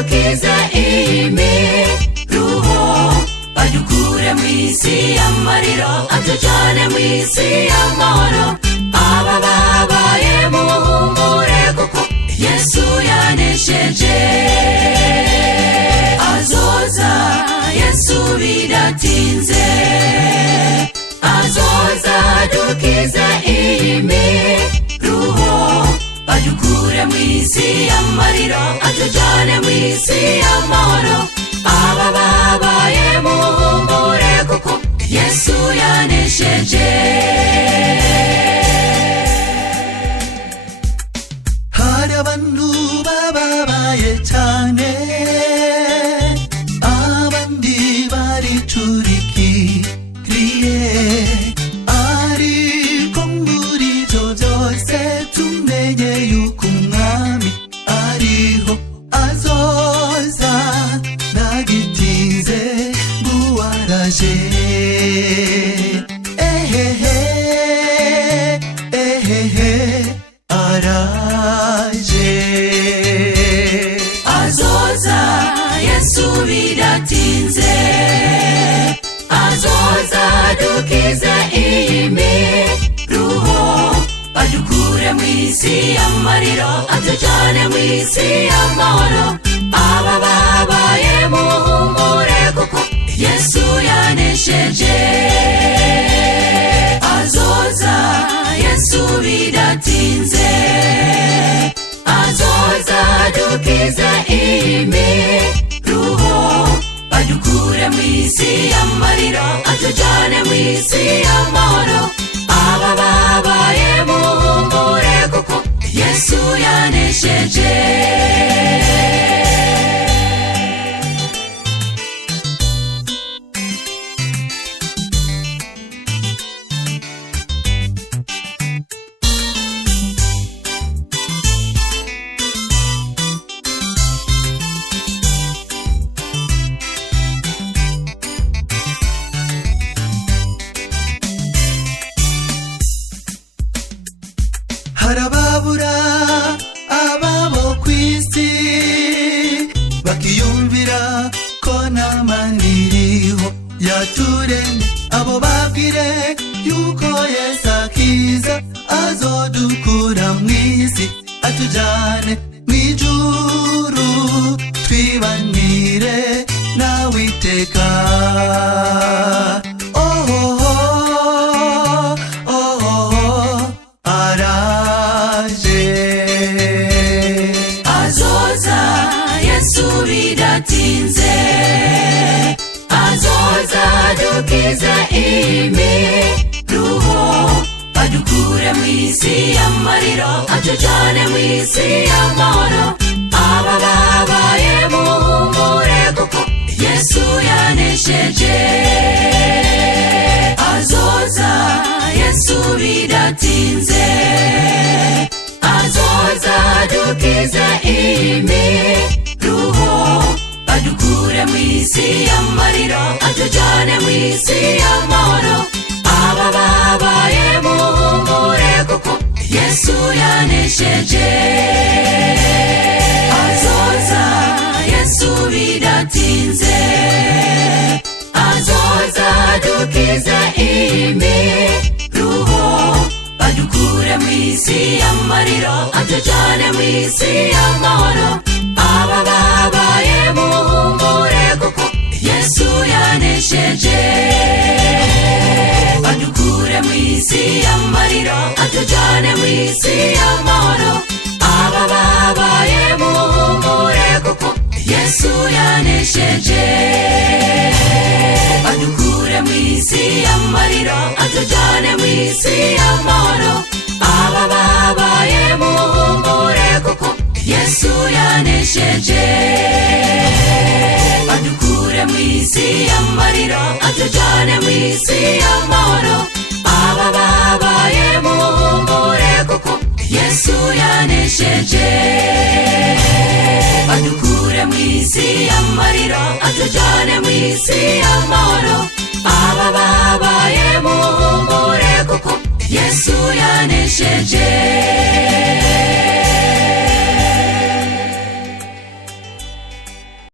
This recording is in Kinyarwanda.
azadukiza imiruho, adukure mw'isi y'amarira, atujane mw'isi y'amahoro. Abababaye muhumure kuko Yesu yanesheje. Azoza Yesu bidatinze, azoza adukiza imiruho, adukure mw'isi y'amarira, atujane mw'isi y'amahoro. Abababaye muhumure kuko Yesu yanesheje. Hari abantu bababaye cyane, abandi baricurikiriye, ariko muri ibyo byose tumenye yuko umwami ariho, azoza ntagitinze nguwaraje. Araje. Azoza Yesu bidatinze, azoza adukiza imiruho, adukure mw'isi y'amarira, atujane mw'isi y'amahoro. Abababaye muhumure kuko Yesu yanesheje. Azoza Yesu bidatinze, azoza adukiza imiruho, adukure mw'isi y'amarira, atujane mw'isi y'amahoro. Abababaye muhumure kuko Yesu yanesheje. Harababura ababo kw'isi, bakiyumvira ko namaniriho yaturemye, abo babwire yuko Yesu akiza, azodukura mw'isi, atujane mw'ijuru, twibanire nawe iteka. Bidatinze, azoza adukiza imiruho, adukure mw'isi y'amarira, atujane mw'isi y'amahoro. Abababaye muhumure kuko Yesu yanesheje. Azoza Yesu bidatinze, azoza adukiza imiruho, adukure mw'isi y'amarira, atujane mw'isi y'amahoro. Abababaye muhumure kuko Yesu yanesheje. Azoza Yesu bidatinze, azoza adukiza imiruho, adukure mw'isi y'amarira, atujane mw'isi y'amahoro. Abababaye muhumure kuko Yesu yanesheje. Adukure mw'isi y'amarira, atujane mw'isi y'amahoro. Abababaye muhumure kuko Yesu yanesheje. Adukure mw'isi y'amarira, atujane mw'isi y'amahoro. Abababaye muhumure kuko Yesu yanesheje. Adukure mw'isi y'amarira, atujane mw'isi y'amahoro. Abababaye muhumure kuko Yesu yanesheje. Adukure mw'isi y'amarira, atujane mw'isi y'amahoro. Abababaye muhumure kuko Yesu yanesheje.